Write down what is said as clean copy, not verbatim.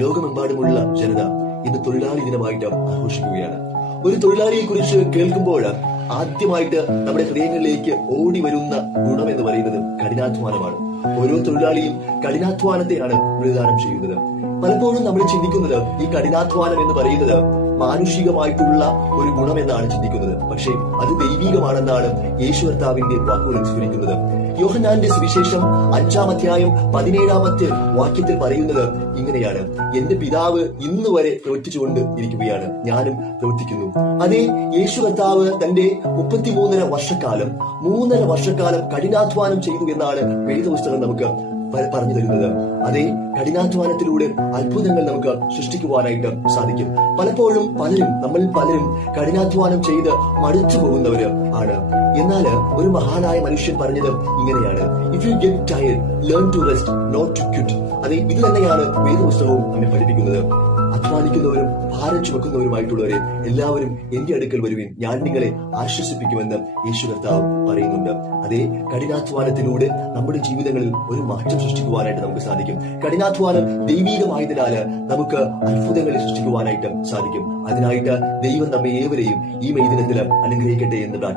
ലോകമെമ്പാടുമുള്ള ജനത ഇന്ന് തൊഴിലാളി ദിനമായിട്ട് ആഘോഷിക്കുകയാണ്. ഒരു തൊഴിലാളിയെ കുറിച്ച് കേൾക്കുമ്പോൾ ആദ്യമായിട്ട് നമ്മുടെ ഹൃദയങ്ങളിലേക്ക് ഓടി വരുന്ന ഗുണം എന്ന് പറയുന്നത് കഠിനാധ്വാനമാണ്. ഓരോ തൊഴിലാളിയും കഠിനാധ്വാനത്തെയാണ് പ്രതിദാനം ചെയ്യുന്നത്. പലപ്പോഴും നമ്മൾ ചിന്തിക്കുന്നത് ഈ കഠിനാധ്വാനം എന്ന് പറയുന്നത് മാനുഷികമായിട്ടുള്ള ഒരു ഗുണമെന്നാണ് ചിന്തിക്കുന്നത്. പക്ഷേ അത് ദൈവികമാണെന്നാണ് യേശു കർത്താവിന്റെ വാക്കുകൾ സ്ഫുരിക്കുന്നത്. യോഹന്നാന്റെ സുവിശേഷം 5-ാം അധ്യായം 17-ാമത്തെ വാക്യത്തിൽ പറയുന്നത് ഇങ്ങനെയാണ്: എന്റെ പിതാവ് ഇന്ന് വരെ പ്രവർത്തിച്ചുകൊണ്ട് ഇരിക്കുകയാണ്, ഞാനും പ്രവർത്തിക്കുന്നു. അതേ, യേശു കർത്താവ് തന്റെ 33.5 വർഷക്കാലം 3.5 വർഷക്കാലം കഠിനാധ്വാനം ചെയ്തു എന്നാണ് വേദപുസ്തകം നമുക്ക് പറഞ്ഞു തരുന്നത്. അതേ, കഠിനാധ്വാനത്തിലൂടെ അത്ഭുതങ്ങൾ നമുക്ക് സൃഷ്ടിക്കുവാനായിട്ട് സാധിക്കും. പലപ്പോഴും നമ്മളിൽ പലരും കഠിനാധ്വാനം ചെയ്ത് മടുത്തു പോകുന്നവര് ആണ്. എന്നാൽ ഒരു മഹാനായ മനുഷ്യൻ പറഞ്ഞത് ഇങ്ങനെയാണ്: if you get tired, learn to rest, not to quit. അതെ, ഇത് തന്നെയാണ് വേദപുസ്തകവും നമ്മെ പഠിപ്പിക്കുന്നത്. അധ്വാനിക്കുന്നവരും ഭാരം ചുമക്കുന്നവരുമായിട്ടുള്ളവരെ എല്ലാവരും എന്റെ അടുക്കൽ വരുവിൻ, ഞാൻ നിങ്ങളെ ആശ്വസിപ്പിക്കുമെന്ന് യേശു കർത്താവ് പറയുന്നുണ്ട്. അതേ, കഠിനാധ്വാനത്തിലൂടെ നമ്മുടെ ജീവിതങ്ങളിൽ ഒരു മാറ്റം സൃഷ്ടിക്കുവാനായിട്ട് നമുക്ക് സാധിക്കും. കഠിനാധ്വാനം ദൈവീകമായതിനാൽ നമുക്ക് അത്ഭുതങ്ങളെ സൃഷ്ടിക്കുവാനായിട്ട് സാധിക്കും. അതിനായിട്ട് ദൈവം നമ്മെ ഏവരെയും ഈ മെയ് ദിനത്തിൽ അനുഗ്രഹിക്കട്ടെ എന്ന് പ്രാർത്ഥിക്കുന്നു.